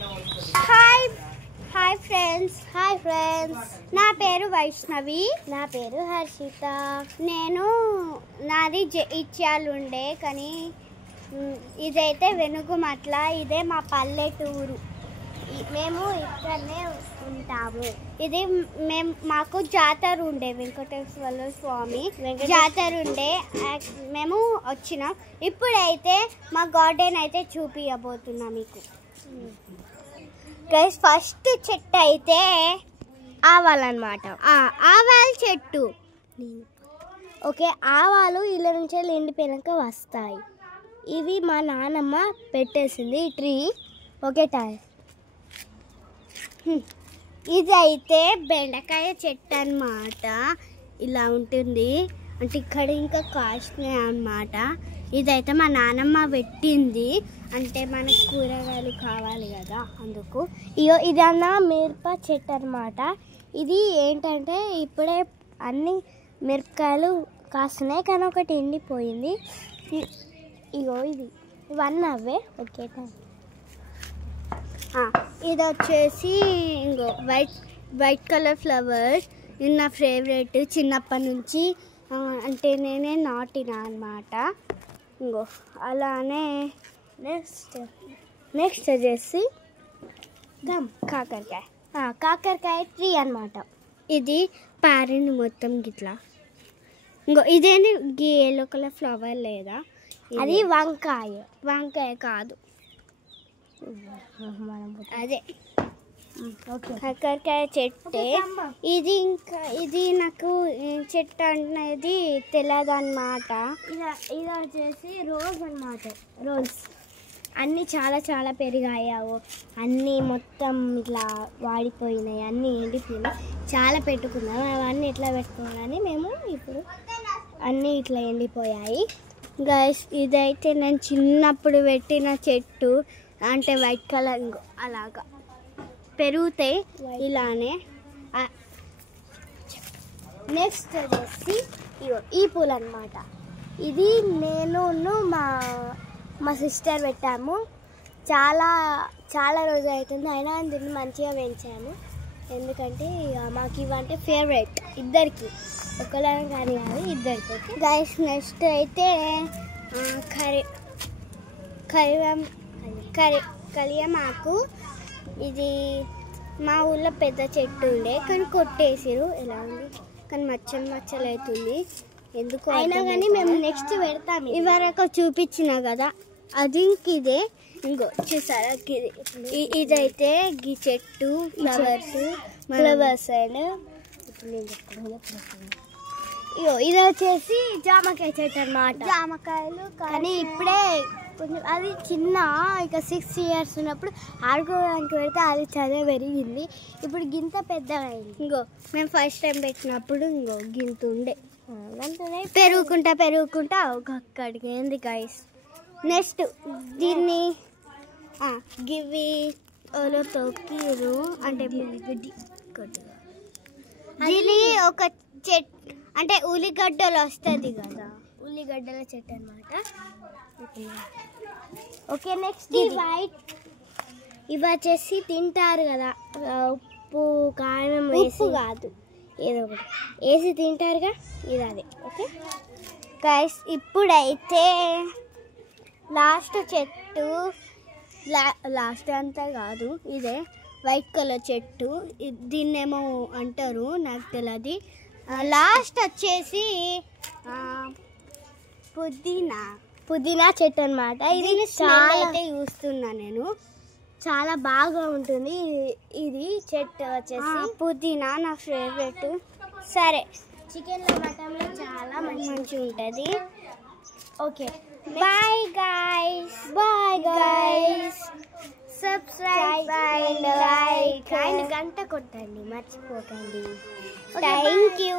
Hi hi friends నా పేరు వైష్ణవి. నా పేరు హర్షిత. నాది ఇచ్చాలుండే కానీ ఇదైతే వెనుగుమట్ల. ఇదే మా పల్లెటూరు. మేము ఇక్కడనే ఉంటాము. ఇది మాకు జాతర ఉండే, వెంకటేశ్వర స్వామి జాతర ఉండే. మేము వచ్చినాం. ఇప్పుడైతే మా గార్డెన్ అయితే చూపించబోతున్నా మీకు. గైస్, ఫస్ట్ చెట్టు అయితే ఆవాలన్నమాట. ఆవాల చెట్టు. ఓకే, ఆవాలు ఇళ్ళ నుంచి ఎండిపోయాక వస్తాయి. ఇవి మా నాన్నమ్మ పెట్టేసింది ఈ ట్రీ. Okay toy. ఇది అయితే బెండకాయ చెట్టు అన్నమాట. ఇలా ఉంటుంది. అంటే ఇక్కడ ఇంకా కాస్తున్నాయి అన్నమాట. ఇదైతే మా నాన్నమ్మ పెట్టింది. అంటే మనకు కూరగాయలు కావాలి కదా, అందుకు. ఇదన్నా మిరప చెట్టు అన్నమాట. ఇది ఏంటంటే ఇప్పుడే అన్ని మిరపకాయలు కాస్తున్నాయి కానీ ఒకటి ఎండిపోయింది. ఇవన్నీ అవే. ఓకే, ఇది వచ్చేసి ఇంకో వైట్ కలర్ ఫ్లవర్స్. ఇది నా ఫేవరెట్ చిన్నప్పటి నుంచి. అంటే నేనే నాటినా అన్నమాట. ఇంకో అలానే నెక్స్ట్ వచ్చేసి కాకరకాయ ట్రీ అన్నమాట. ఇది పారింది మొత్తం గిట్లా. ఇంకో ఇదేంటి ఎల్లో కలర్ ఫ్లవర్ లేదా, అది వంకాయ కాదు, అదే కాకరకాయ చెట్టే. ఇది నాకు చెట్టు అనేది తెలియదు అన్నమాట. ఇది వచ్చేసి రోజ్ అన్నమాట. రోజ్ అన్నీ చాలా పెరిగాయావు. అన్నీ మొత్తం ఇట్లా వాడిపోయినాయి, అన్నీ ఎండిపోయినాయి. చాలా పెట్టుకున్నాం. అవన్నీ ఎట్లా పెట్టుకోవాలని మేము ఇప్పుడు అన్నీ ఇట్లా ఎండిపోయాయి. గైస్, ఇదైతే నేను చిన్నప్పుడు పెట్టిన చెట్టు. అంటే వైట్ కలర్. ఇంకో అలాగా పెరుగుతాయి ఇలానే. నెక్స్ట్ వచ్చేసి ఈ పూలు అన్నమాట. ఇది నేను మా సిస్టర్ పెట్టాము. చాలా రోజులు అవుతుంది, అయినా దీన్ని మంచిగా పెంచాము. ఎందుకంటే మాకు ఇవంటే ఫేవరెట్ ఇద్దరికి, ఒకళ్ళని కానీ కాదు, ఇద్దరికి. ఓకే గైస్, నెక్స్ట్ అయితే కలియమాకు. ఇది మా ఊళ్ళో పెద్ద చెట్టు ఉండే కానీ కొట్టేసారు. ఎలా ఉంది కానీ మచ్చలు అవుతుంది ఎందుకు అయినా కానీ మేము నెక్స్ట్ పెడతాము. ఇవరకు చూపించిన కదా, అది ఇదే. ఇంకో చూసారా, ఇదైతే ఈ చెట్టు ఫ్లవర్స్ అండ్ ఇది వచ్చేసి జామకాయ చెట్టు అన్నమాట. జామకాయలు కానీ ఇప్పుడే కొంచెం అది చిన్న, ఇక 6 years ఉన్నప్పుడు ఆడుకోవడానికి పెడితే అది చదివే పెరిగింది. ఇప్పుడు గింత పెద్దగా అయింది. ఇంకో మేము ఫస్ట్ టైం పెట్టినప్పుడు గింత ఉండే, పెరుగుకుంటా అక్కడికి ఏంది గైస్. నెక్స్ట్ దీన్ని గివి తొక్కిరు అంటే దీని ఒక చెట్టు అంటే ఉల్లిగడ్డలు వస్తుంది కదా, ఉల్లిగడ్డల చెట్టు అన్నమాట. ఓకే, నెక్స్ట్ ఇవి వచ్చేసి తింటారు కదా, ఉప్పు కారం వేసి కాదు ఏదో ఒకటి వేసి తింటారుగా, ఇది అదే. ఓకే గైస్, ఇప్పుడైతే లాస్ట్ చెట్టు, లాస్ట్ అంతా కాదు, ఇదే వైట్ కలర్ చెట్టు. దీన్నేమో అంటారు, నాకు తెలియదు. లాస్ట్ వచ్చేసి పుదీనా చెట్టు అన్నమాట. ఇది చాలా అయితే చూస్తున్నా నేను, చాలా బాగా ఉంటుంది. ఇది చెట్టు వచ్చేసి పుదీనా నా ఫేవరెట్. సరే, చికెన్లో మటన్లో చాలా మంచిగా ఉంటుంది. Okay, bye guys, subscribe and like and గంట కొట్టండి, మర్చిపోకండి. Thank you.